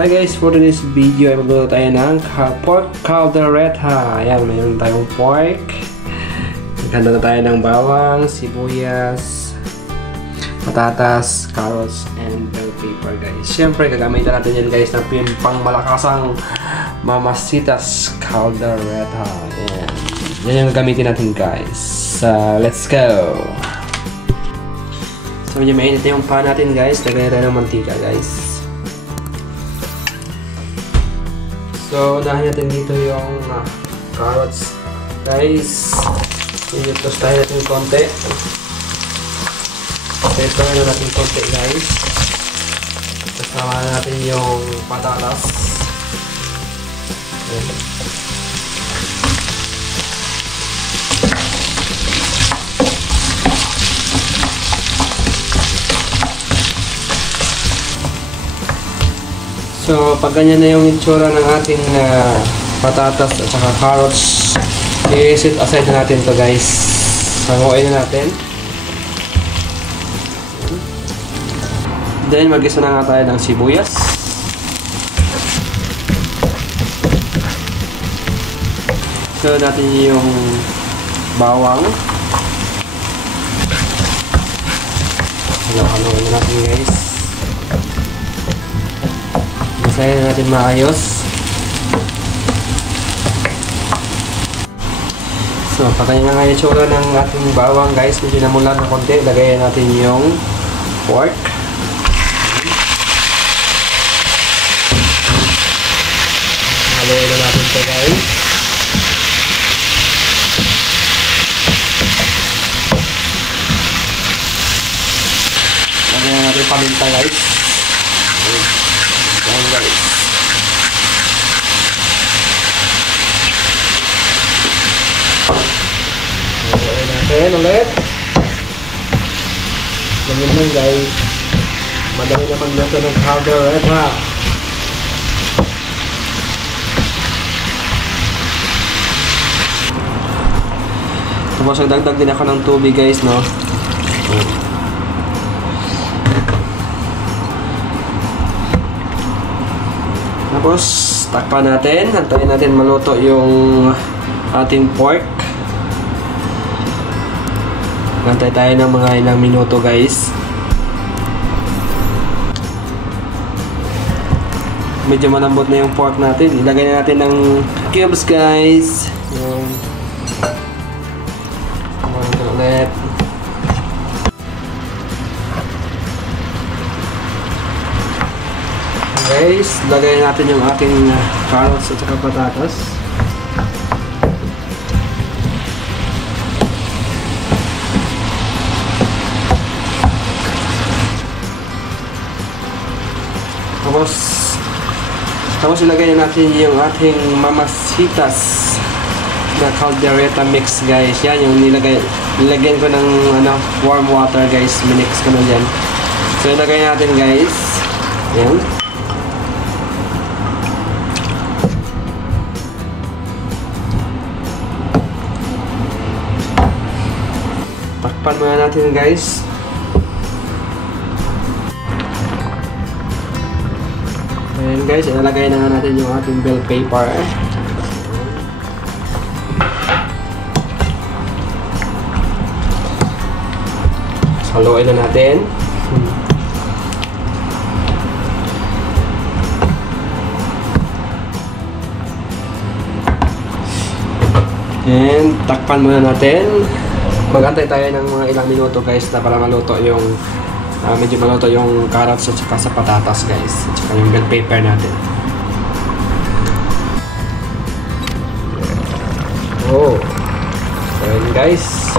Hi guys, for today's video ay magluto tayo ng pork caldereta. Ayan, mayroon tayong pork. Maganda na tayo ng bawang, sibuyas, patatas, carrots, and bell pepper guys. Siyempre, gagamitin natin yan guys ng pangmalakasang Mamacitas caldereta. Ayan. Yan yung gagamitin natin guys. Let's go! So, medyo mainit na yung pan natin guys. Lagyan tayo ng mantika guys. So, unahin natin dito yung carrots guys. I-toast tayo natin konti. Ito na natin konti guys. Kasama natin yung patatas. So, pag ganyan na yung itsura ng ating patatas at saka carrots, i-set aside na natin to guys. Hanguin na natin. Then, mag-isa na nga tayo ng sibuyas. So, natin yung bawang. Halo-haloin na natin guys. Masahin natin maayos. So, pagkanya nga yung tsura ng ating bawang guys, medyo namulat na konti, lagayan natin yung pork. Haluin na natin ito guys. Lagayan natin paminta guys. Ayan guys. Haluin natin ulit. Ganyan lang guys. Madami naman nato ng caldereta. Tapos nagdagdag din ako ng tubig guys, no? Tapos takpan natin, antayin natin maluto yung ating pork. Antay tayo ng mga ilang minuto guys. Medyo malambot na yung pork natin. Ilagay na natin ng cubes guys. Ulit. Guys, lagay natin yung ating carrots at saka patatas. Tapos ilagay natin yung ating Mamacitas na caldereta mix guys. Yan yung nilagyan ko ng warm water guys. Minix ko na dyan. So ilagay natin guys. Yan. Takpan muna natin guys. Ayan guys, ilalagay na nga natin yung ating bell pepper. Haluin na natin. And takpan muna natin. Mag-antay tayo ng mga ilang minuto guys na para maluto yung medyo maluto yung carrots at saka sa patatas guys. At saka yung bell pepper natin. Oh. So yun guys.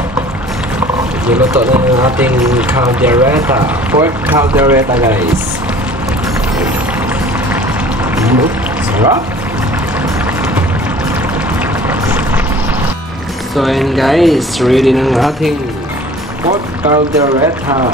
Niluto na yung ating caldereta. Pork caldereta guys. Sarap. So yun guys, ready ng ating pork caldereta.